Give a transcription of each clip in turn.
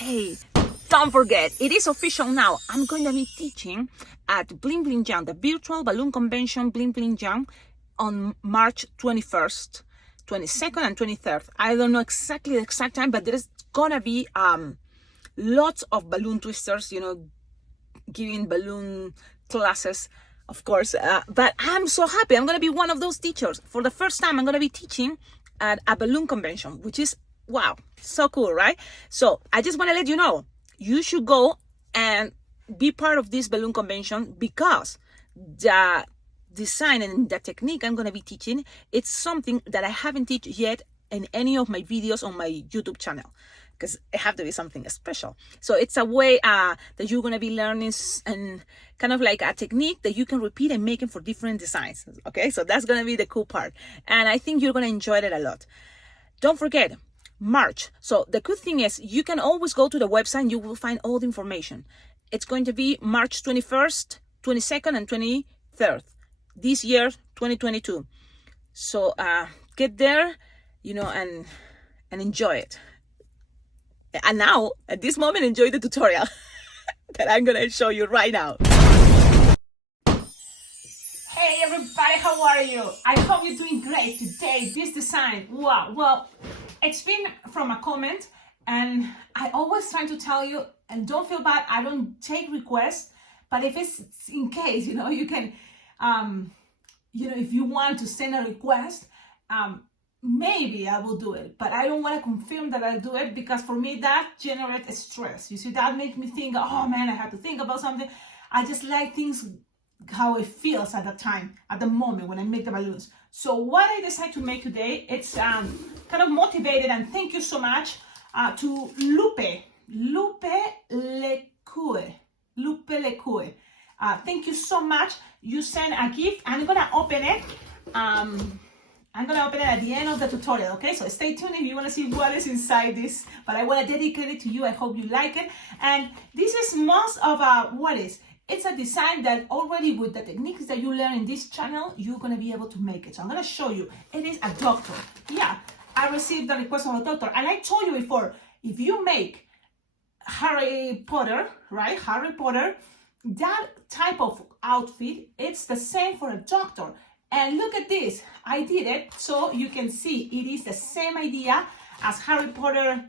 Hey, don't forget, it is official now. I'm going to be teaching at Bling Bling Jam, the virtual balloon convention Bling Bling Jam, on March 21st, 22nd, and 23rd. I don't know exactly the exact time, but there's gonna be lots of balloon twisters, giving balloon classes, of course. But I'm so happy. I'm gonna be one of those teachers. For the first time, I'm gonna be teaching at a balloon convention, which is wow, so cool, right? So I just want to let you know, you should go and be part of this balloon convention, because the design and the technique I'm going to be teaching, it's something that I haven't taught yet in any of my videos on my YouTube channel, because it have to be something special. So it's a way that you're going to be learning, and kind of like a technique that you can repeat and make it for different designs. Okay, so that's going to be the cool part, and I think you're going to enjoy it a lot. Don't forget, March. So the good thing is you can always go to the website and you will find all the information. It's going to be March 21st, 22nd, and 23rd this year, 2022. So get there, and enjoy it. And now, at this moment, enjoy the tutorial that I'm gonna show you right now. Hey everybody, how are you? I hope you're doing great today. This design, wow, well, it's been from a comment, and I always try to tell you, and don't feel bad, I don't take requests, but if it's in case, you can, if you want to send a request, maybe I will do it, but I don't want to confirm that I'll do it, because for me that generates stress. You see, that makes me think, oh man, I have to think about something. I just like things how it feels at the time, at the moment when I make the balloons. So what I decided to make today, it's kind of motivated, and thank you so much to Lupe Lecue. Thank you so much. You sent a gift. I'm gonna open it. I'm gonna open it at the end of the tutorial, okay? So stay tuned if you wanna see what is inside this, but I wanna dedicate it to you. I hope you like it. And this is most of it's a design that already, with the techniques that you learn in this channel, you're gonna be able to make it. So I'm gonna show you. It is a doctor. Yeah, I received the request of a doctor. And I told you before, if you make Harry Potter, right? Harry Potter, that type of outfit, it's the same for a doctor. And look at this. I did it so you can see it is the same idea as Harry Potter,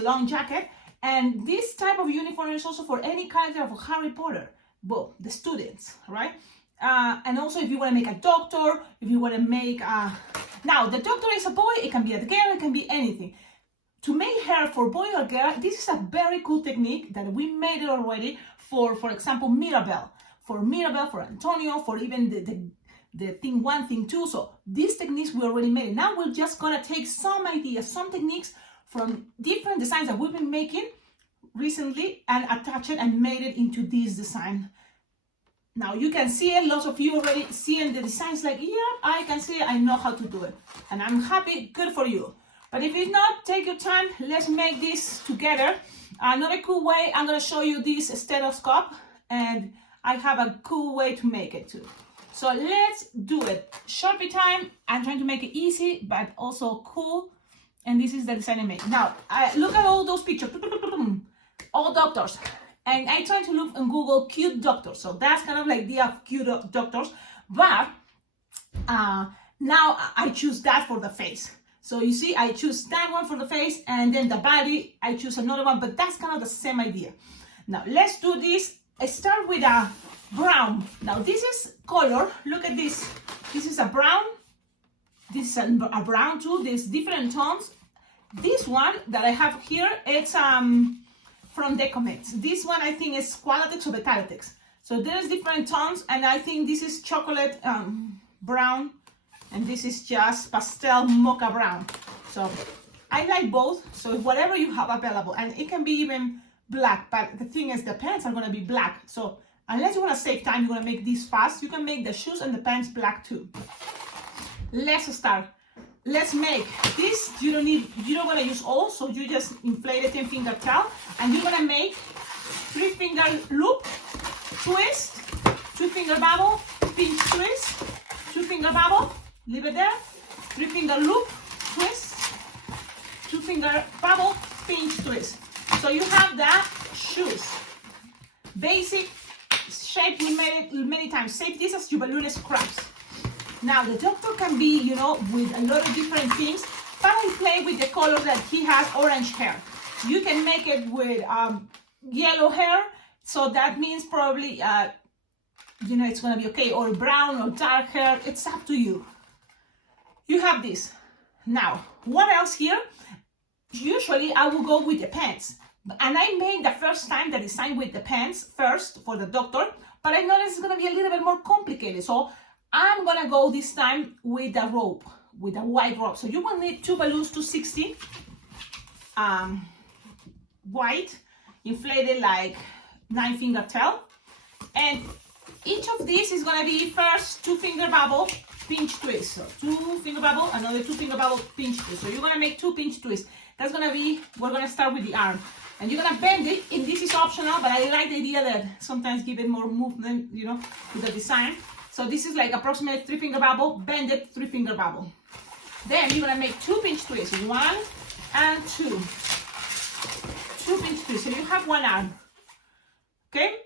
long jacket. And this type of uniform is also for any character of Harry Potter. Well, the students, right? And also if you want to make a doctor, if you want to make now the doctor is a boy, it can be a girl, it can be anything. To make hair for boy or girl, this is a very cool technique that we made it already for example, Mirabel. For Mirabel, for Antonio, for even the thing 1, thing 2. So these techniques we already made. Now we're just gonna take some ideas, some techniques from different designs that we've been making recently, and attach it and made it into this design. Now you can see it, lots of you already seeing the designs, like, yeah, I can see it, I know how to do it, and I'm happy, good for you. But if it's not, take your time, let's make this together. Another cool way, I'm gonna show you this stethoscope, and I have a cool way to make it too. So let's do it. Sharpie time. I'm trying to make it easy, but also cool. And this is the design I made. Now, look at all those pictures. All doctors. And I tried to look on Google cute doctors. So that's kind of like the cute doctors. But now I choose that for the face. So you see, I choose that one for the face, and then the body, I choose another one. But that's kind of the same idea. Now, let's do this. I start with a brown. Now, this is color. Look at this. This is a brown. This is a brown too. There's different tones. This one that I have here, it's from Decomets. This one I think is Qualitex or Betaletex. So there's different tones, and I think this is chocolate brown, and this is just pastel mocha brown. So I like both. So whatever you have available, and it can be even black, but the thing is the pants are gonna be black. So unless you wanna save time, you're gonna make this fast, you can make the shoes and the pants black too. Let's start. Let's make this. You don't want to use all, so you just inflate a 10-finger towel, and you're gonna make 3-finger loop, twist, 2-finger bubble, pinch twist, 2-finger bubble, leave it there, 3-finger loop, twist, 2-finger bubble, pinch twist. So you have the shoes. Basic shape, we made it many times. Save this as your balloon scraps. Now the doctor can be, you know, with a lot of different things, but I play with the color that he has, orange hair. You can make it with yellow hair, so that means probably, you know, it's gonna be okay, or brown or dark hair, it's up to you. You have this. Now, what else here? Usually I will go with the pants. And I made the first time the design with the pants first for the doctor, but I noticed it's gonna be a little bit more complicated. So I'm gonna go this time with the rope, with a white rope. So you will need 2 balloons, 260, white, inflated like 9-finger tail. And each of these is gonna be first 2-finger bubble, pinch twist. So 2-finger bubble, another 2-finger bubble, pinch twist. So you're gonna make 2 pinch twists. That's gonna be, we're gonna start with the arm. And you're gonna bend it, and this is optional, but I like the idea that sometimes give it more movement, you know, to the design. So this is like approximate 3-finger bubble, bend it, 3-finger bubble. Then you're gonna make 2 pinch twists, 1 and 2. 2 pinch twists, so you have 1 arm, okay?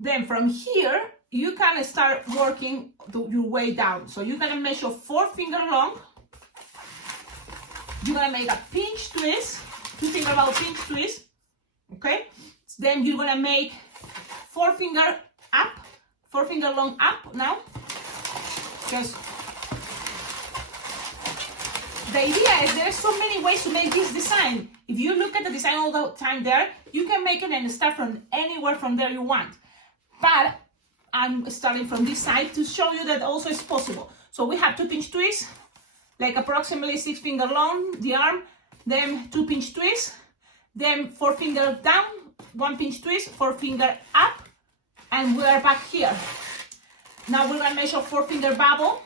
Then from here, you can start working your way down. So you're gonna measure 4-finger long. You're gonna make a pinch twist, 2-finger bubble pinch twist, okay? Then you're gonna make 4-finger up, 4-finger long up now. Because the idea is there's so many ways to make this design. If you look at the design all the time there, you can make it and start from anywhere from there you want. But I'm starting from this side to show you that also is possible. So we have 2 pinch twists, like approximately 6-finger long, the arm, then 2 pinch twists, then 4-finger down, 1 pinch twist, 4-finger up, and we are back here. Now we're gonna measure 4-finger bubble.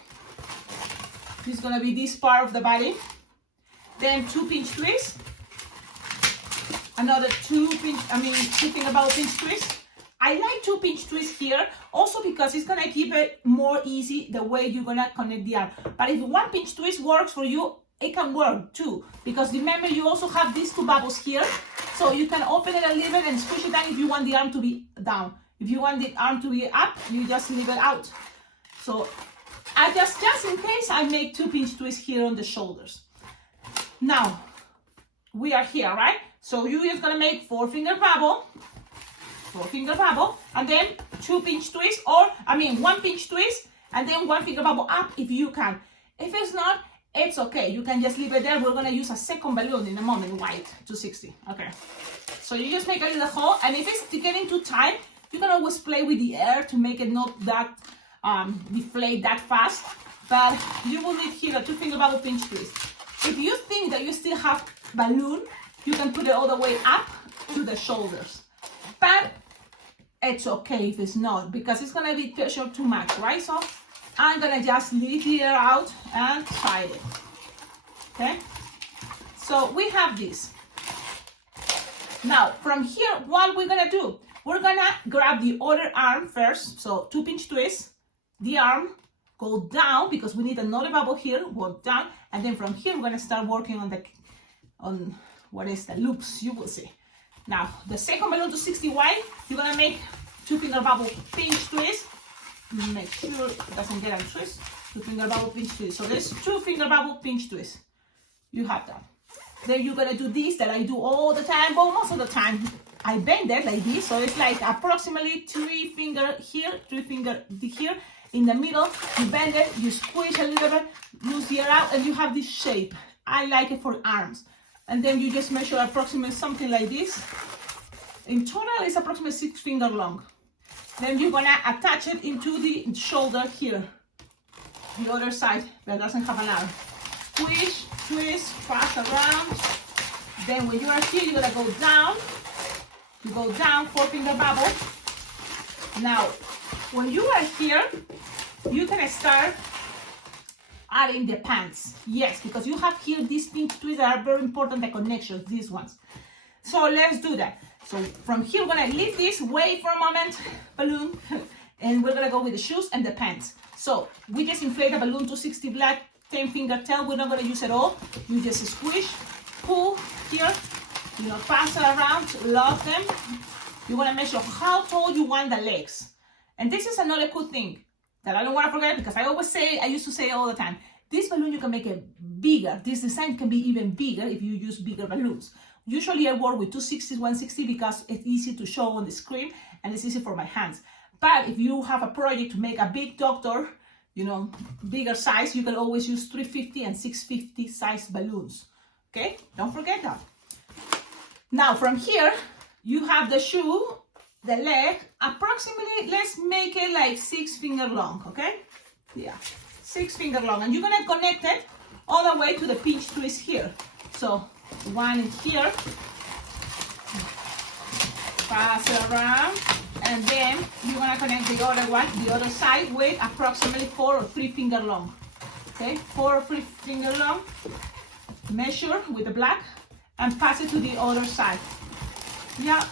This is gonna be this part of the body. Then 2 pinch twists, another 2-finger bubble pinch twist. I like 2 pinch twists here, also because it's gonna keep it more easy the way you're gonna connect the arm. But if 1 pinch twist works for you, it can work too, because remember you also have these 2 bubbles here, so you can open it a little bit and squish it down if you want the arm to be down. If you want the arm to be up, you just leave it out. So I just in case, I make 2 pinch twists here on the shoulders. Now we are here, right? So you're just gonna make 4-finger bubble, 4-finger bubble, and then 2 pinch twists, or 1 pinch twist, and then 1-finger bubble up if you can. If it's not, it's okay. You can just leave it there. We're gonna use a second balloon in a moment, white, 260. Okay. So you just make a little hole, and if it's getting too tight, you can always play with the air to make it not that deflate that fast. But you will need here a 2-finger bubble pinch twist. If you think that you still have balloon, you can put it all the way up to the shoulders. But it's okay if it's not, because it's gonna be pressure too much, right? So I'm gonna just leave the air out and try it. Okay? So we have this. Now from here, what we're gonna do? We're gonna grab the other arm first. So 2 pinch twists, the arm, go down because we need another bubble here, work down, and then from here we're gonna start working on what is the loops, you will see. Now the second balloon to 60 wide, you're gonna make 2-finger bubble pinch twist. Make sure it doesn't get a twist. 2-finger bubble pinch twist. So there's 2-finger bubble pinch twist. You have that. Then you're gonna do this that I do all the time, but most of the time I bend it like this. So it's like approximately 3-finger here, 3-finger here. In the middle, you bend it, you squish a little bit, lose the air out, and you have this shape. I like it for arms. And then you just measure approximately something like this. In total, it's approximately 6-finger long. Then you're gonna attach it into the shoulder here, the other side that doesn't have an arm. Squish, twist, pass around. Then when you are here, you're gonna go down. You go down, 4-finger bubble. Now, when you are here, you can start adding the pants. Yes, because you have here these pinch twists that are very important, the connections, these ones. So let's do that. So from here, we're gonna leave this, wait for a moment, balloon, and we're gonna go with the shoes and the pants. So we just inflate the balloon to 60 black, 10-finger tail. We're not gonna use it all. You just squish, pull here, You know, pass it around, lock them. You want to measure how tall you want the legs. And this is another cool thing that I don't want to forget, because I used to say all the time, this balloon, you can make it bigger. This design can be even bigger if you use bigger balloons. Usually I work with 260, 160 because it's easy to show on the screen and it's easy for my hands. But if you have a project to make a big doctor, you know, bigger size, you can always use 350 and 650 size balloons. Okay, don't forget that. Now from here, you have the shoe, the leg, approximately, let's make it like 6 finger long, okay? Yeah, 6 finger long. And you're gonna connect it all the way to the pinch twist here. So one in here, pass it around, and then you're gonna connect the other one, the other side, with approximately 4 or 3 finger long. Okay, 4 or 3 finger long, measure with the black, and pass it to the other side. Yeah.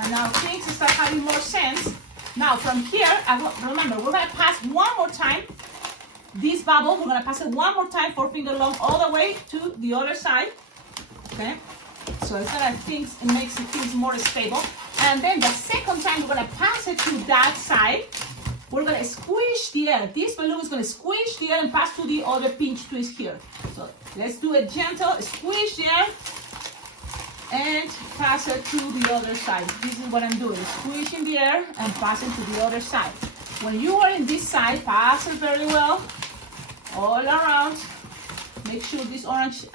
And now things start having more sense. Now from here, remember, we're gonna pass one more time this bubble. We're gonna pass it one more time, 4 finger long, all the way to the other side. Okay, so it's gonna it makes things more stable. And then the second time, we're gonna pass it to that side. We're gonna squish the air. This balloon is gonna squish the air and pass to the other pinch twist here. So let's do a gentle squish the air and pass it to the other side. This is what I'm doing, squishing the air and passing to the other side. When you are in this side, pass it very well, all around. Make sure this orange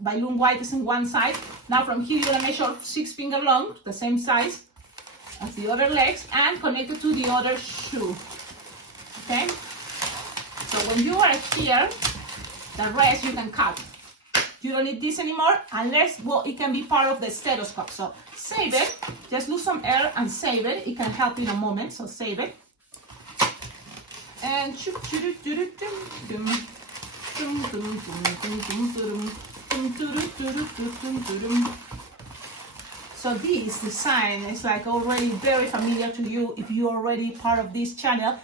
balloon white is in one side. Now from here, you're gonna measure 6 finger long, the same size as the other legs, and connect it to the other shoe. Okay? So when you are here, the rest you can cut. You don't need this anymore unless, well, it can be part of the stethoscope. So save it, just lose some air and save it. It can help in a moment, so save it. And so this design is like already very familiar to you if you're already part of this channel.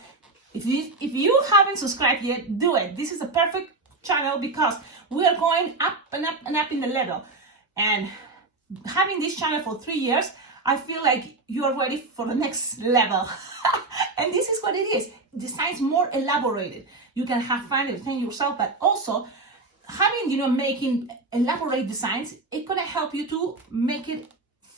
If you haven't subscribed yet, do it. This is a perfect channel because we are going up and up and up in the level. And having this channel for 3 years, I feel like you are ready for the next level. And this is what it is. Designs more elaborated. You can have fun everything yourself, but also having, making elaborate designs, it's gonna help you to make it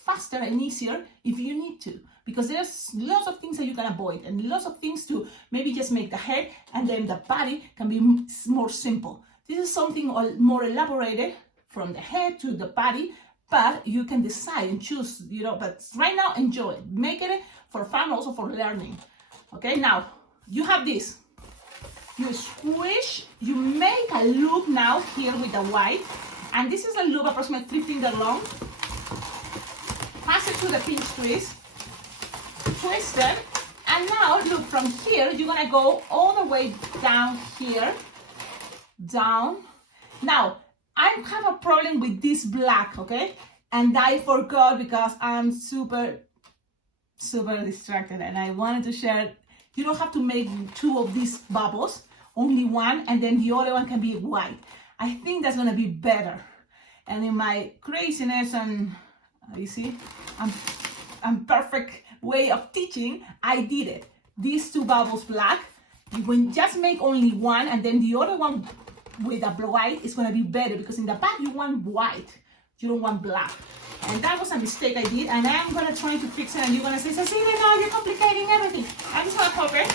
faster and easier if you need to, because there's lots of things that you can avoid and lots of things to maybe just make the head, and then the body can be more simple. This is something more elaborated from the head to the body, but you can decide and choose, but right now enjoy it. Make it for fun, also for learning. Okay, now you have this. You squish, you make a loop now here with the white, and this is a loop approximately 3 finger long. Pass it to the pinch twist, twist it, and now look, from here you're gonna go all the way down here, down. Now I have a problem with this black, okay, and I forgot because I'm super distracted, and I wanted to share. You don't have to make 2 of these bubbles, only one, and then the other one can be white. I think that's gonna be better. And in my craziness and you see, I'm perfect way of teaching, I did it. These 2 bubbles black. You can just make only one, and then the other one with a white is gonna be better, because in the back you want white, you don't want black. And that was a mistake I did, and I'm gonna try to fix it, and you're gonna say, Cecilia, no, you're complicating everything. I'm just gonna pop it,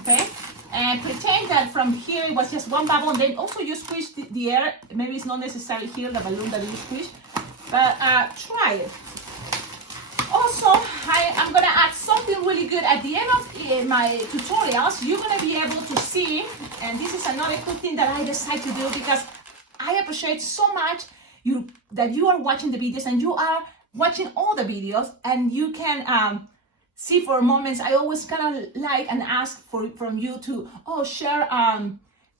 okay? And pretend that from here it was just one bubble, and then also you squish the air. Maybe it's not necessary here, the balloon that you squish, but try it. Also, I'm gonna add something really good at the end of my tutorials. You're gonna be able to see, and this is another cool thing that I decided to do, because I appreciate so much that you are watching the videos, and you are watching all the videos, and you can see for moments. I always kind of like and ask from you to share,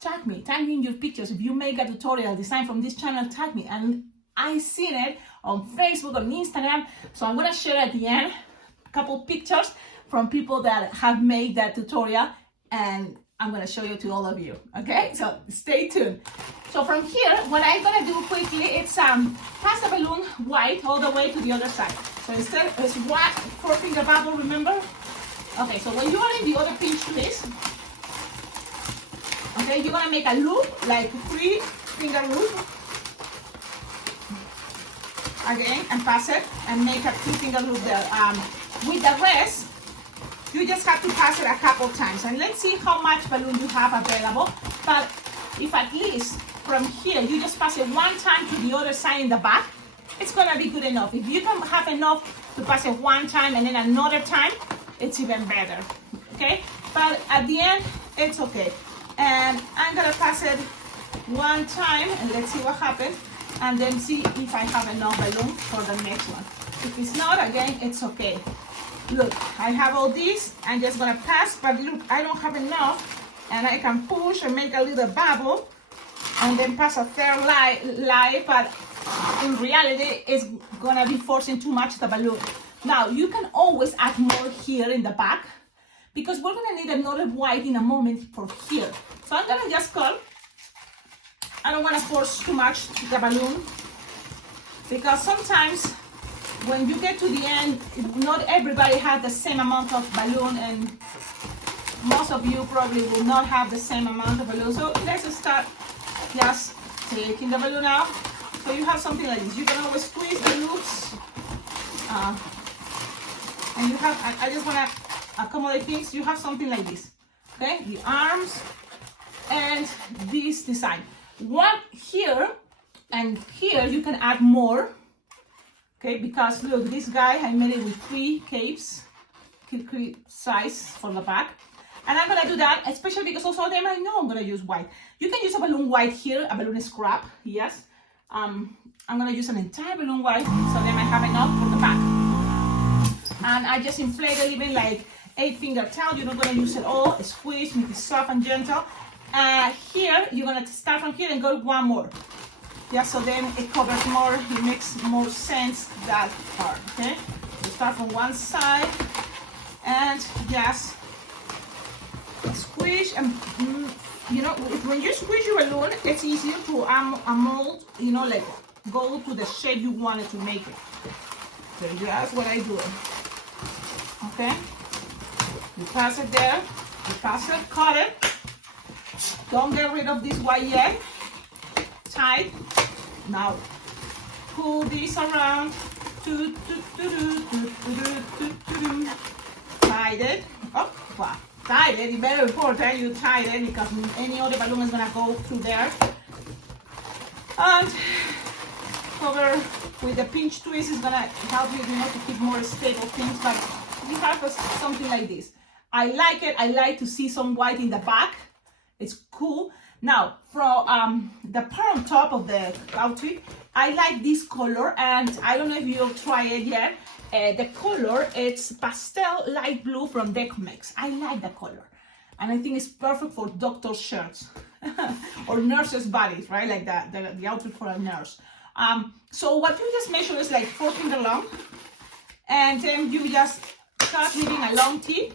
tag me in your pictures. If you make a tutorial design from this channel, tag me. And I seen it on Facebook, on Instagram, so I'm gonna share at the end a couple pictures from people that have made that tutorial, and I'm going to show you to all of you. Okay, so stay tuned. So from here, what I'm going to do quickly, it's pass the balloon white all the way to the other side. So instead it's white, 4-finger bubble, remember? Okay, so when you are in the other pinch twist, okay, you're going to make a loop, like 3-finger loop. Again, and pass it, and make a 2-finger loop there. With the rest, you just have to pass it a couple times, and let's see how much balloon you have available. But if at least from here you just pass it one time to the other side in the back, it's gonna be good enough. If you can have enough to pass it one time and then another time, it's even better. Okay, but at the end it's okay. And I'm gonna pass it one time, and let's see what happens, and then see if I have enough balloon for the next one. If it's not, again, it's okay. Look, I have all these. I'm just gonna pass, but look, I don't have enough, and I can push and make a little bubble, and then pass a third line, but in reality, it's gonna be forcing too much the balloon. Now, you can always add more here in the back, because we're gonna need another white in a moment for here. So I'm gonna just cut. I don't wanna force too much the balloon, because sometimes when you get to the end, not everybody has the same amount of balloon, and most of you probably will not have the same amount of balloon. So let's start just taking the balloon out. So you have something like this. You can always squeeze the loops. And you have, I just want to accommodate things. You have something like this. Okay, the arms and this design. One here and here you can add more. Okay, because look, this guy, I made it with 3 capes, size for the back. And I'm gonna do that, especially because also them I know I'm gonna use white. You can use a balloon white here, a balloon scrap, yes. I'm gonna use an entire balloon white, so then I have enough for the back. And I just inflated even like 8-finger tail. You're not gonna use it all, squeeze, make it soft and gentle. Here, you're gonna start from here and go one more. Yeah, so then it covers more, it makes more sense that part, okay? So start from one side and just squish, and you know, when you squish your balloon, it's easier to mold, you know, like go to the shape you wanted to make it. So that's what I do. Okay? You pass it there, you pass it, cut it. Don't get rid of this white yet. Tight. Now pull this around. Tied it. Oh, wow. Tied it. It's very important you tie it, because any other balloon is gonna go through there. And cover with the pinch twist is gonna help you, you know, to keep more stable things. But you have something like this. I like it. I like to see some white in the back. It's cool. Now, from the part on top of the outfit, I like this color, and I don't know if you'll try it yet. The color, it's pastel light blue from Decomex. I like the color, and I think it's perfect for doctor shirts or nurses' bodies, right? Like the outfit for a nurse. So what you just measure is like 4-finger long, and then you just start leaving a long tip.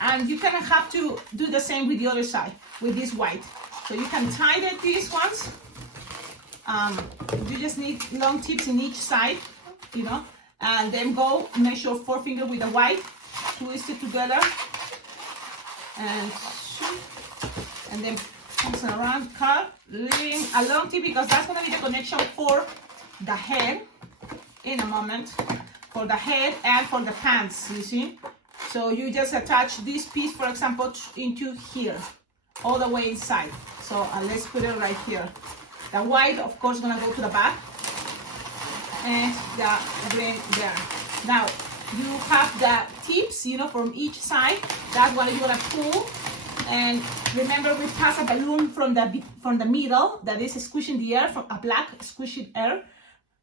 And you kind of have to do the same with the other side, with this white. So you can tie these ones. You just need long tips in each side, you know, and then go measure 4-finger with the white, twist it together, and then pass it around, cut, leaving a long tip, because that's going to be the connection for the head in a moment, for the head and for the pants, you see. So you just attach this piece, for example, into here, all the way inside. So let's put it right here. The white, of course, gonna go to the back, and the green there. Now you have the tips, you know, from each side. That's what you're gonna pull. And remember, we pass a balloon from the middle that is squishing the air, from a black squishing air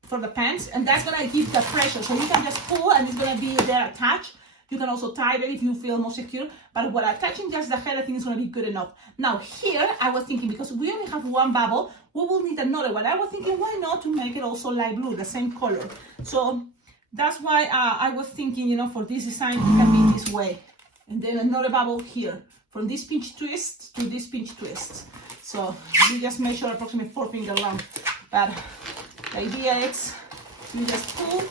for the pants, and that's gonna give the pressure. So you can just pull, and it's gonna be there attached. You can also tie it if you feel more secure, but what attaching just the head, I think is going to be good enough. Now here, I was thinking, because we only have one bubble, we will need another one. I was thinking, why not to make it also light blue, the same color? So that's why I was thinking, you know, for this design, it can be this way. And then another bubble here. from this pinch twist to this pinch twist. So you just measure approximately 4 finger long. But the idea is you just pull,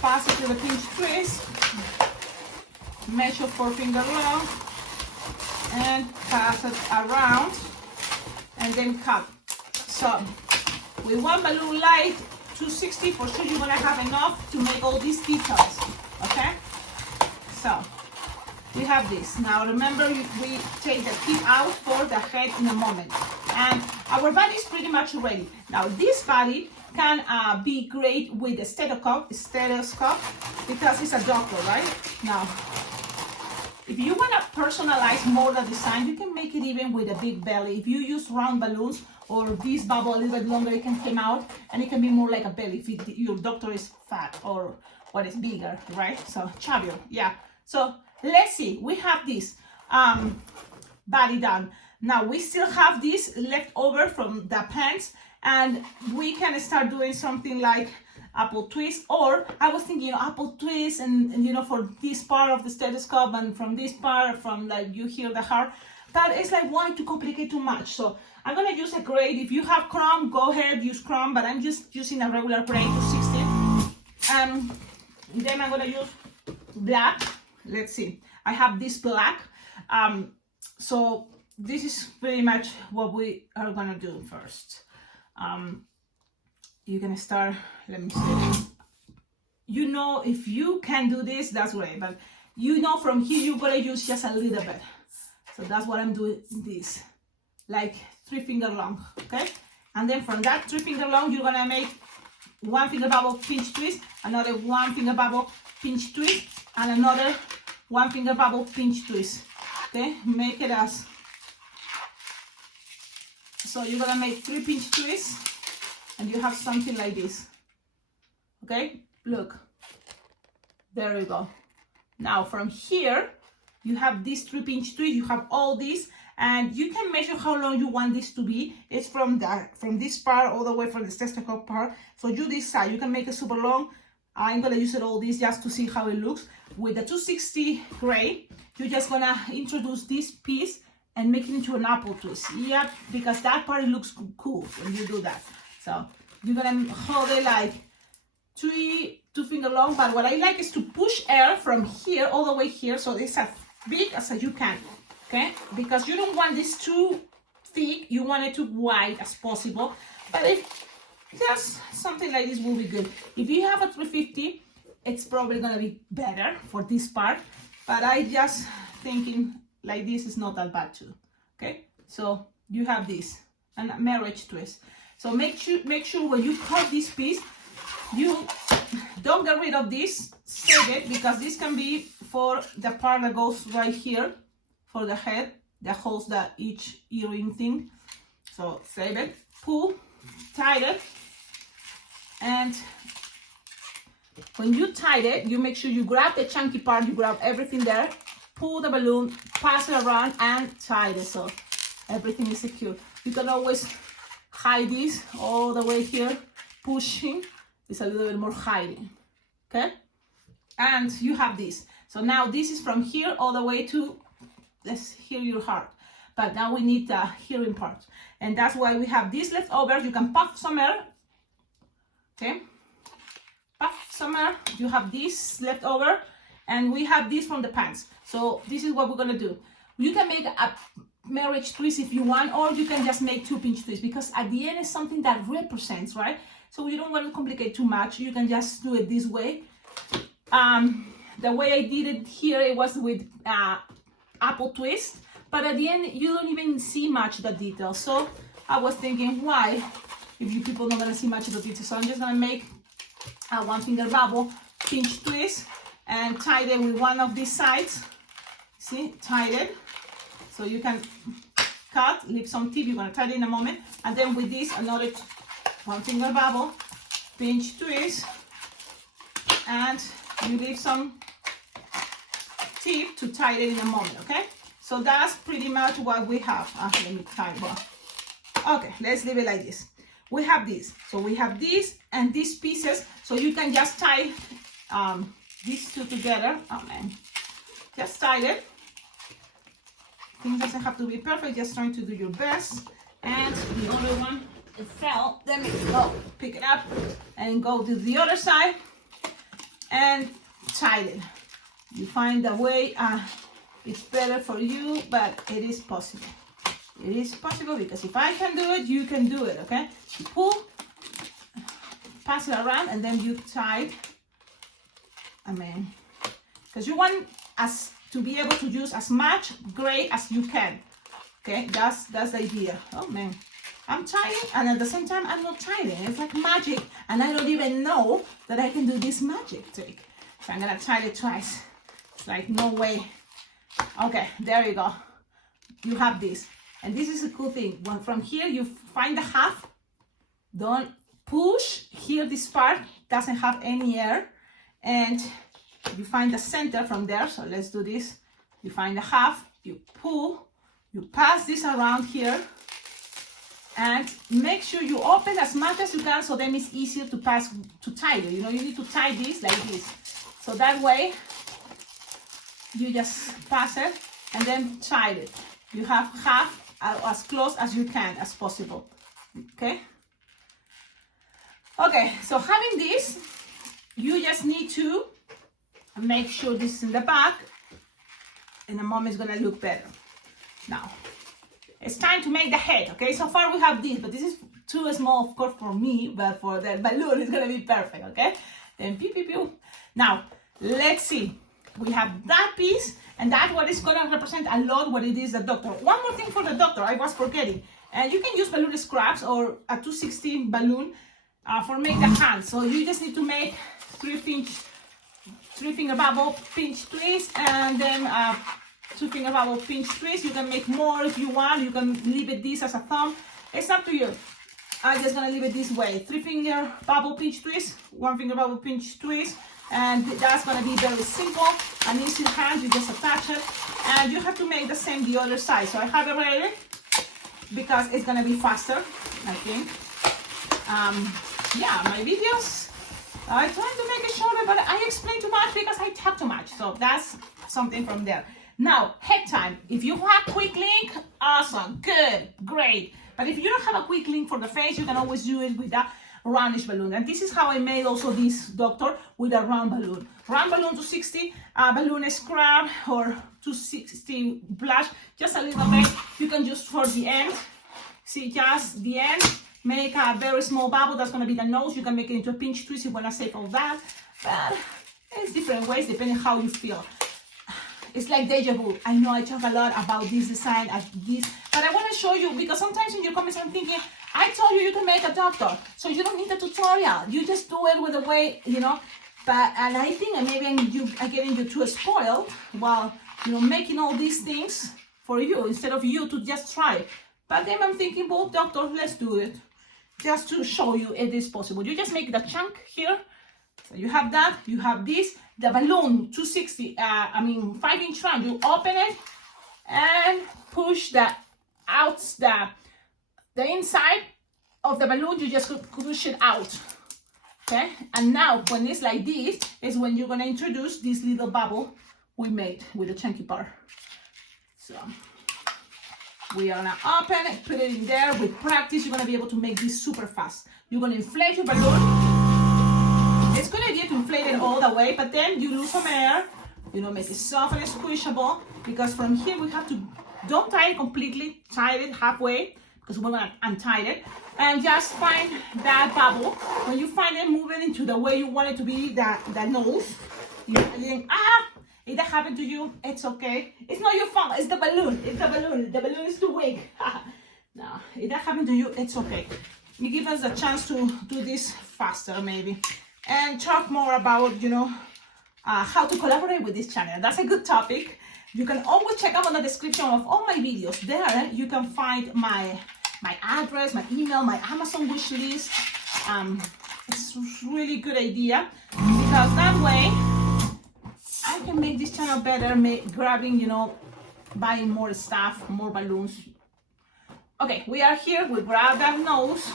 pass it to the pinch twist, measure 4 finger long, and pass it around, and then cut. So with one balloon light 260, for sure you're gonna have enough to make all these details. Okay? So we have this. Now remember, we take the tip out for the head in a moment. And our body is pretty much ready. Now this body can be great with a stethoscope because it's a doctor, right? Now, if you want to personalize more the design, you can make it even with a big belly. If you use round balloons or this bubble a little bit longer, it can come out and it can be more like a belly if your doctor is fat or what is bigger, right? So chubbier, yeah. So let's see, we have this body done. Now we still have this left over from the pants, and we can start doing something like apple twist, or I was thinking, apple twist and for this part of the stethoscope and from this part, from like you hear the heart, that is like why to complicate too much. So I'm gonna use a grade. If you have chrome, go ahead, use chrome, but I'm just using a regular grade 260. Then I'm gonna use black. Let's see, I have this black. So this is pretty much what we are gonna do first. You're gonna start, let me see. If you can do this, that's great, but from here you're gonna use just a little bit. So that's what I'm doing, this, like 3 finger long, okay? And then from that 3 finger long, you're gonna make 1 finger bubble pinch twist, another 1 finger bubble pinch twist, and another 1 finger bubble pinch twist, okay? Make it as, so you're gonna make 3 pinch twists, and you have something like this, okay? Look, there we go. Now from here, you have this 3 pinch twist, you have all this, and you can measure how long you want this to be. It's from this part all the way from the stethoscope part. So you decide, you can make it super long. I'm gonna use it all this just to see how it looks. With the 260 gray, you're just gonna introduce this piece and make it into an apple twist. Yep, because that part looks cool when you do that. So you're gonna hold it like 2 finger long, but what I like is to push air from here all the way here, so it's as big as you can, okay? Because you don't want this too thick, you want it too wide as possible. But if just something like this will be good. If you have a 350, it's probably gonna be better for this part, but I just thinking like this is not that bad too, okay? So you have this, and marriage twist. So make sure when you cut this piece, you don't get rid of this, save it, because this can be for the part that goes right here, for the head, that holds each earring thing. So save it, pull, tie it, and when you tie it, you make sure you grab the chunky part, you grab everything there, pull the balloon, pass it around, and tie it so everything is secure. You can always hide this all the way here, pushing. It's a little bit more hiding, okay? And you have this. So now this is from here all the way to, let's hear your heart. But now we need the hearing part. And that's why we have this left over. You can puff some air, okay? Puff some air. You have this left over, and we have this from the pants. So this is what we're gonna do. You can make a marriage twist if you want, or you can just make 2 pinch twists, because at the end it's something that represents, right? So you don't want to complicate too much. You can just do it this way. The way I did it here, it was with apple twist, but at the end you don't even see much the detail. So I was thinking, why, if you people not gonna see much of the detail? So I'm just gonna make a 1 finger bubble pinch twist and tie it with one of these sides. See, tied it. So you can cut, leave some tip. You're gonna tie it in a moment, and then with this another 1 finger bubble pinch twist, and you leave some tip to tie it in a moment, okay? So that's pretty much what we have. Let me tie one. Okay, let's leave it like this. We have this. So we have this and these pieces. So you can just tie these two together. Oh man. Just tie it. Things doesn't have to be perfect, just trying to do your best. And the other one, it fell. Let me go pick it up and go to the other side and tighten. You find a way, it's better for you, but it is possible. It is possible because if I can do it, you can do it, okay? You pull, pass it around, and then you tie. Because you want us to be able to use as much gray as you can. Okay, that's the idea. Oh man, I'm tying, and at the same time I'm not tying. It's like magic, and I don't even know that I can do this magic trick. So I'm gonna tie it twice. It's like no way. Okay, there you go. You have this, and this is a cool thing. When from here you find the half. Don't push here. This part doesn't have any air, and you find the center from there. So let's do this. You find the half. You pull. You pass this around here and make sure you open as much as you can so then it's easier to pass, to tie it. You know, you need to tie this like this. So that way you just pass it and then tie it. You have half as close as you can as possible. Okay? Okay, so having this, you just need to make sure this is in the back. In a moment it's gonna look better. Now, it's time to make the head, okay? So far we have this, but this is too small, of course, for me, but for the balloon, it's gonna be perfect, okay? Then pew, pew, pew. Now, let's see. We have that piece, and that's what is gonna represent a lot what it is the doctor. One more thing for the doctor, I was forgetting. You can use balloon scraps or a 260 balloon for make the hands. So you just need to make three finger bubble pinch twist, and then 2-finger bubble pinch twist. You can make more if you want. You can leave it this as a thumb. It's up to you. I'm just gonna leave it this way. 3-finger bubble pinch twist, 1-finger bubble pinch twist, and that's gonna be very simple. An easy hand, you just attach it, and you have to make the same the other side. So I have it ready because it's gonna be faster, I think. Yeah, my videos, I try to make it shorter, but I explain too much because I talk too much. So that's something from there. Now, head time. If you have a quick link, awesome, good, great. But if you don't have a quick link for the face, you can always do it with a roundish balloon. And this is how I made also this doctor with a round balloon. Round balloon 260, balloon scrap or 260 blush, just a little bit. You can just for the end, see just the end, make a very small bubble. That's gonna be the nose. You can make it into a pinch twist if you wanna save all that. But it's different ways depending how you feel. It's like deja vu. I know I talk a lot about this design, but I want to show you because sometimes in your comments I'm thinking, I told you can make a doctor, so you don't need a tutorial. You just do it with the way, you know. And I think maybe I'm getting you too spoiled while, you know, making all these things for you instead of you to just try it. But then I'm thinking, well, doctor, let's do it. Just to show you it is possible. You just make the chunk here. So you have that, you have this. The balloon 260, 5-inch round, you open it and push the inside of the balloon, you just push it out, okay? And now when it's like this, is when you're gonna introduce this little bubble we made with the chunky part. So we are gonna open it, put it in there. With practice, you're gonna be able to make this super fast. You're gonna inflate your balloon. It's a good idea to inflate it all the way, but then you lose some air, you know, make it soft and squishable, because from here we have to, don't tie it completely, tie it halfway, because we're gonna untie it, and just find that bubble. When you find it, move it into the way you want it to be, the nose. You think, if that happened to you, it's okay. It's not your fault, it's the balloon, the balloon is too weak. No, if that happened to you, it's okay. It gives us a chance to do this faster, maybe. And talk more about, you know, how to collaborate with this channel. That's a good topic. You can always check out on the description of all my videos. There you can find my address, my email, my Amazon wish list. It's a really good idea because that way I can make this channel better, grabbing, you know, buying more stuff, more balloons. Okay, we are here. We grab that nose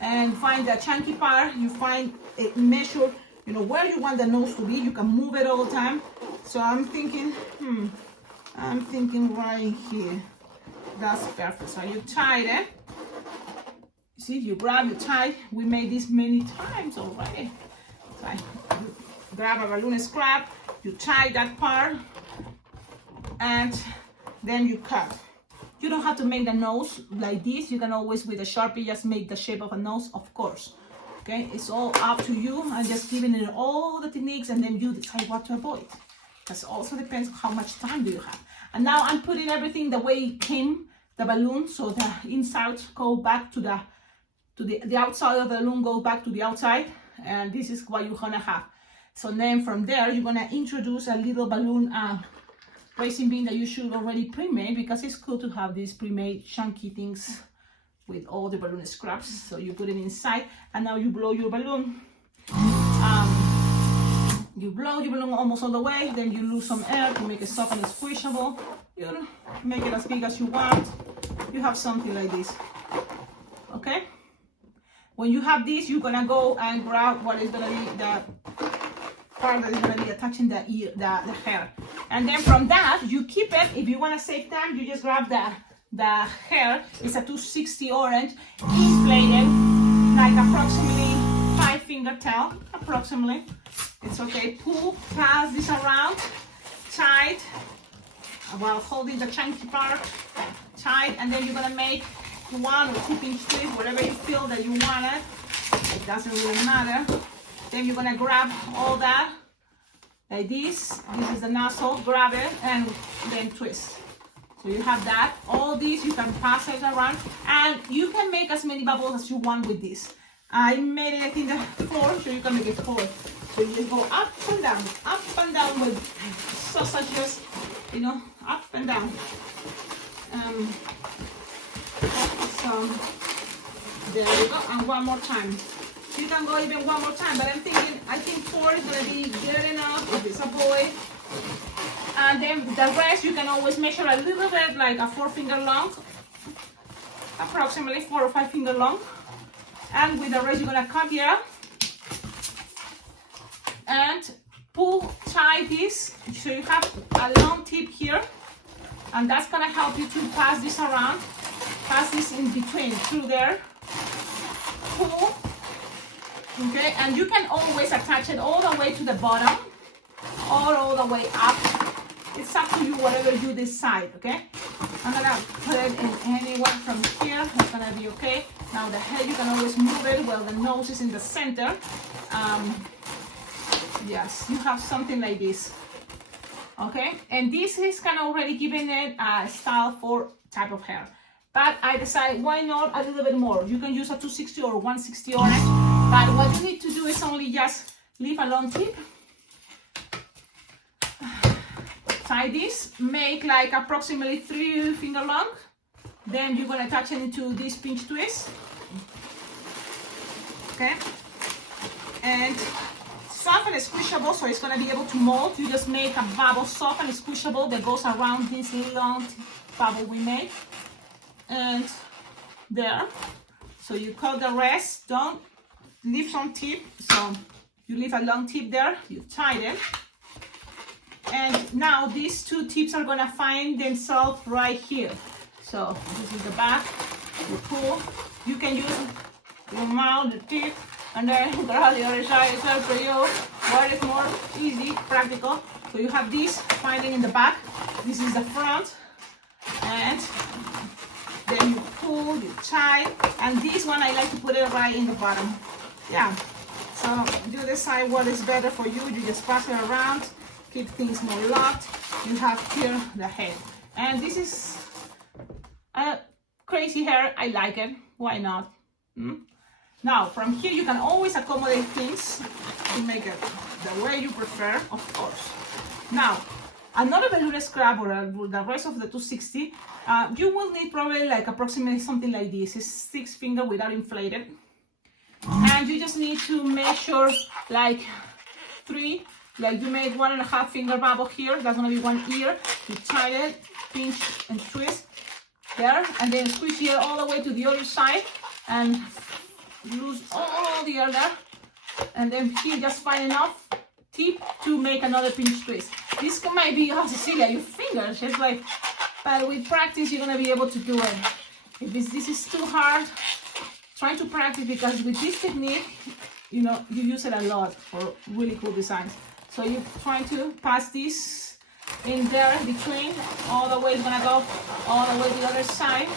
and find the chunky part. You find it, measure, you know, where you want the nose to be. You can move it all the time. So I'm thinking, I'm thinking right here. That's perfect. So you tied it. See, you grab, you tie. We made this many times already. So you grab a balloon scrap, you tie that part, and then you cut. You don't have to make the nose like this. You can always, with a Sharpie, just make the shape of a nose, of course. Okay, it's all up to you. I'm just giving it all the techniques, and then you decide what to avoid. That also depends on how much time do you have. And now I'm putting everything the way it came, the balloon, so the inside go back to the outside of the balloon go back to the outside, and this is what you're gonna have. So then from there, you're gonna introduce a little balloon racing bean that you should already pre-made, because it's cool to have these pre-made chunky things with all the balloon scraps. So you put it inside, and now you blow your balloon. You blow your balloon almost all the way, then you lose some air to make it soft and squishable. You make it as big as you want. You have something like this, okay? When you have this, you're gonna go and grab what is gonna be the part that is gonna be attaching the ear, the hair. And then from that, you keep it. If you wanna save time, you just grab the hair. It's a 260 orange, inflated, like approximately 5-finger tail, approximately. It's okay. Pull, pass this around, tight, while holding the chunky part, tight, and then you're gonna make 1 or 2 pinch twists, whatever you feel that you want it. It doesn't really matter. Then you're gonna grab all that like this. This is the nozzle. Grab it and then twist. So you have that. All these you can pass it around, and you can make as many bubbles as you want with this. I made it, I think, the 4, so you can make it 4. So you just go up and down with sausages, you know, up and down. So there you go, and one more time. You can go even one more time, but I think 4 is gonna be good enough if it's a boy. And then the rest you can always measure a little bit, like a 4-finger long, approximately 4 or 5-finger long. And with the rest you're gonna cut here and pull, tie this, so you have a long tip here, and that's gonna help you to pass this around, pass this in between, through there, pull, okay, and you can always attach it all the way to the bottom or all the way up. It's up to you, whatever you decide, okay? I'm gonna put it in anywhere from here. It's gonna be okay. Now the head, you can always move it while the nose is in the center. Yes, you have something like this, okay? And this is kind of already giving it a style for type of hair. But I decided, why not a little bit more? You can use a 260 or 160 on it. But what you need to do is only just leave a long tip. Tie this, make like approximately 3-finger long. Then you're gonna attach it into this pinch twist. Okay? And soft and squishable, so it's gonna be able to mold. You just make a bubble, soft and squishable, that goes around this long bubble we made. And there. So you cut the rest, don't leave some tip. So you leave a long tip there, you tie it. And now these 2 tips are gonna find themselves right here. So this is the back, you pull. You can use your mouth, the tip, and then grab the other side. It's up for you. What is more easy, practical. So you have this finding in the back. This is the front. And then you pull, you tie. And this one I like to put it right in the bottom. Yeah. So you decide what is better for you. You just pass it around. Keep things more locked. You have here the head, and this is a crazy hair. I like it. Why not? Now from here you can always accommodate things to make it the way you prefer, of course. Now another balloon scrap or the rest of the 260, you will need probably like approximately something like this. It's 6-finger without inflated, and you just need to measure like 3. Like you make 1.5-finger bubble here, that's gonna be 1 ear. You tie it, pinch and twist there, and then squish it all the way to the other side and lose all the air there. And then here just find enough tip to make another pinch twist. This might be, oh, Cecilia, your fingers. It's like, but with practice, you're gonna be able to do it. If this is too hard, try to practice, because with this technique, you know, you use it a lot for really cool designs. So you're trying to pass this in there between, all the way it's gonna go all the way to the other side.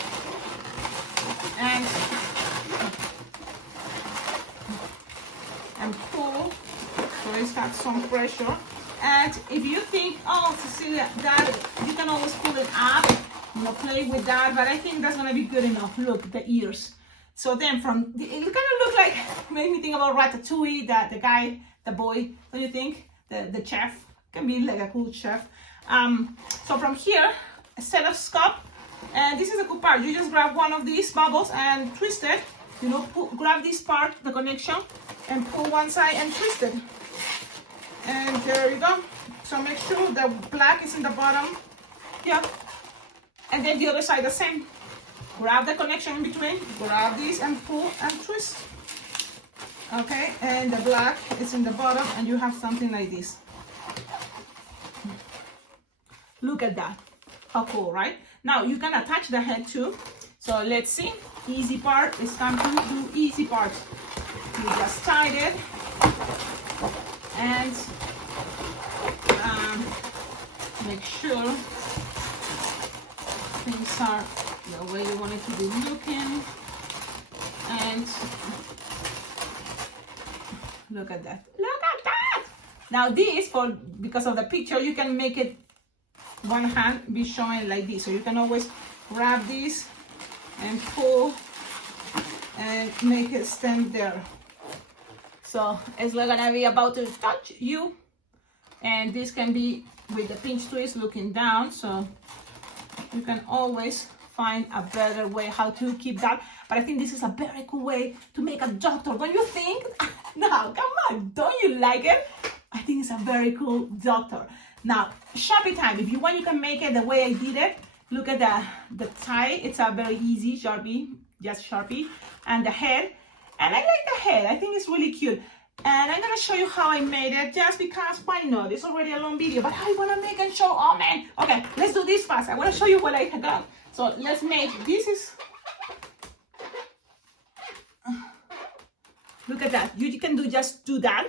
And pull, so it's got some pressure. And if you think, oh, Cecilia, that you can always pull it up, you know, play with that, but I think that's gonna be good enough. Look, the ears. So then it kind of look like, made me think about Ratatouille, the guy, the boy, don't you think? The chef, can be like a cool chef. So from here, a stethoscope, and this is a cool part. You just grab one of these bubbles and twist it, you know, grab this part, the connection, and pull one side and twist it. And there you go. So make sure the black is in the bottom. Yeah. And then the other side the same. Grab the connection in between, grab this and pull and twist. Okay, and the black is in the bottom, and you have something like this. Look at that. How cool, right? Now you can attach the head too. So let's see. Easy part. It's time to do easy part. You just tie it and make sure things are the way you want it to be looking. And look at that. Look at that! Now this, because of the picture, you can make it one hand be showing like this. So you can always grab this and pull and make it stand there. So it's not gonna be about to touch you. And this can be with the pinch twist looking down. So you can always find a better way how to keep that. But I think this is a very cool way to make a doctor, don't you think? No, come on, don't you like it? I think it's a very cool doctor. Now, Sharpie time. If you want, you can make it the way I did it. Look at the tie. It's a very easy Sharpie, just Sharpie. And the head. And I like the head. I think it's really cute. And I'm gonna show you how I made it, just because why not? It's already a long video, but I wanna make and show. Oh man. Okay, let's do this fast. I wanna show you what I got. So let's make, this is, look at that. You can just do that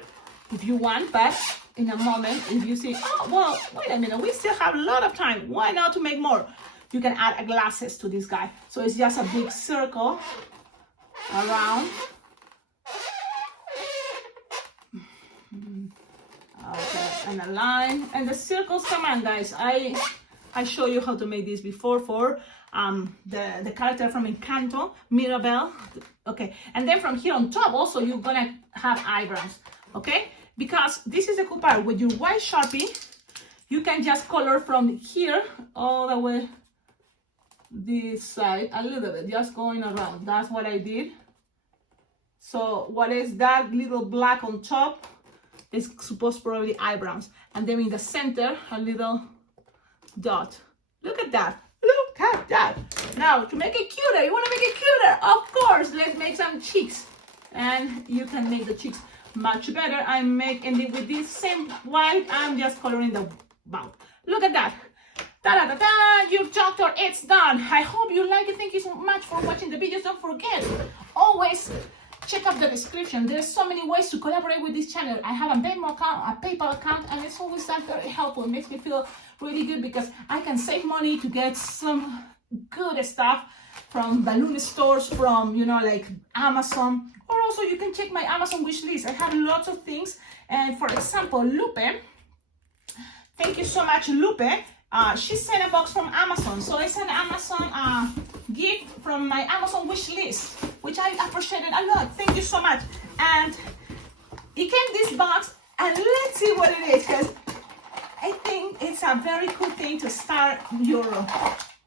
if you want, but in a moment, if you see, oh, well, wait a minute, we still have a lot of time. Why not to make more? You can add glasses to this guy. So it's just a big circle around. Okay, and a line. And the circles, come on, guys. I show you how to make this before for the character from Encanto, Mirabel. Okay, and then from here on top also you're gonna have eyebrows. Okay, because this is the cool part. With your white Sharpie, you can just color from here all the way this side a little bit, just going around. That's what I did. So what is that little black on top is supposed to probably eyebrows, and then in the center a little dot. Look at that. Look at that. Now to make it cuter, you want to make it cuter, of course, let's make some cheeks. And you can make the cheeks much better. I'm making it with this same white. I'm just coloring the mouth. Look at that. Ta-da-da-da, your doctor, it's done. I hope you like it. Thank you so much for watching the videos. Don't forget, always check out the description. There's so many ways to collaborate with this channel. I have a Venmo account, a PayPal account, and it's always that very helpful. It makes me feel really good because I can save money to get some good stuff from balloon stores, from, you know, like Amazon, or also you can check my Amazon wish list. I have lots of things. And for example, Lupe, thank you so much, Lupe. She sent a box from Amazon. So I sent Amazon gift from my Amazon wish list, which I appreciated a lot. Thank you so much. And it came this box, and let's see what it is, because I think it's a very cool thing to start your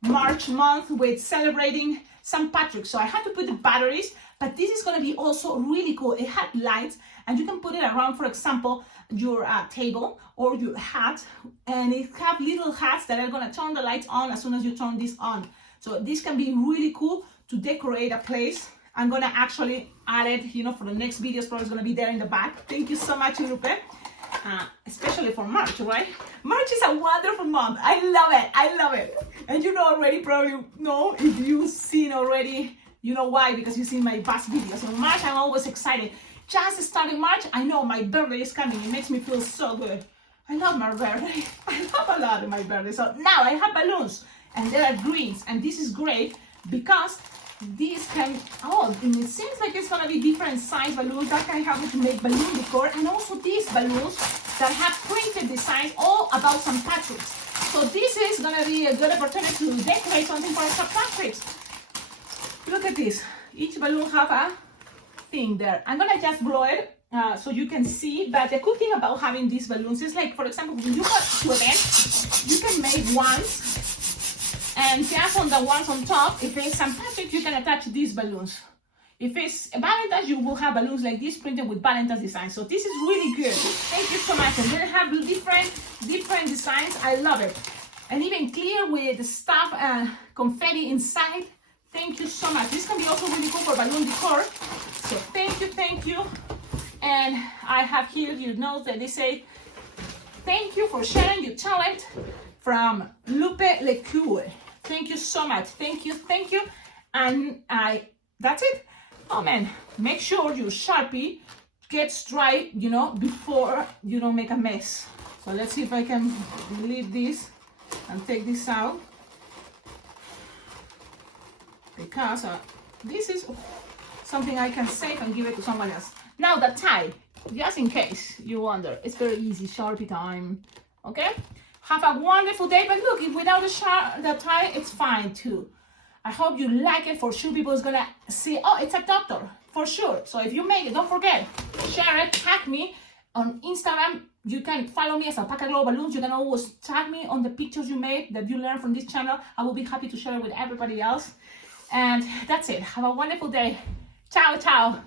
March month with celebrating St. Patrick. So I had to put the batteries, but this is going to be also really cool. It had lights, and you can put it around, for example, your table or your hat, and it have little hats that are going to turn the lights on as soon as you turn this on. So this can be really cool to decorate a place. I'm going to actually add it, you know, for the next videos. Probably going to be there in the back. Thank you so much, Lupe. especially for March, right? March is a wonderful month. I love it. I love it. And you know already, probably know, if you've seen already, you know why, because you've seen my past videos. In March, I'm always excited. Just starting March, I know my birthday is coming. It makes me feel so good. I love my birthday. I love a lot of my birthday. So now I have balloons, and they are greens, and this is great because these can, and it seems like it's gonna be different size balloons that can help me to make balloon decor, and also these balloons that have printed designs all about St. Patrick's. So this is gonna be a good opportunity to decorate something for St. Patrick's. Look at this. Each balloon have a thing there. I'm gonna just blow it so you can see, but the cool thing about having these balloons is, like, for example, when you go to an event, you can make ones, and just on the ones on top, if it's St. Patrick, you can attach these balloons. If it's Valentine's, you will have balloons like this printed with Valentine's design. So this is really good. Thank you so much. And they have different designs. I love it. And even clear with stuff, confetti inside. Thank you so much. This can be also really cool for balloon decor. So thank you. And I have here your notes that they say, thank you for sharing your talent, from Lupe Lecue. Thank you so much. Thank you. And that's it. Oh man, make sure your Sharpie gets dry, you know, before you don't make a mess. So let's see if I can delete this and take this out. Because this is something I can save and give it to someone else. Now the tie, just in case you wonder, it's very easy, Sharpie time, okay? Have a wonderful day, but look, if without the tie, it's fine too. I hope you like it. For sure, people is gonna see, oh, it's a doctor, for sure. So if you make it, don't forget, share it, tag me on Instagram. You can follow me as Alpacaglobo Balloons. You can always tag me on the pictures you made that you learned from this channel. I will be happy to share it with everybody else. And that's it. Have a wonderful day. Ciao, ciao.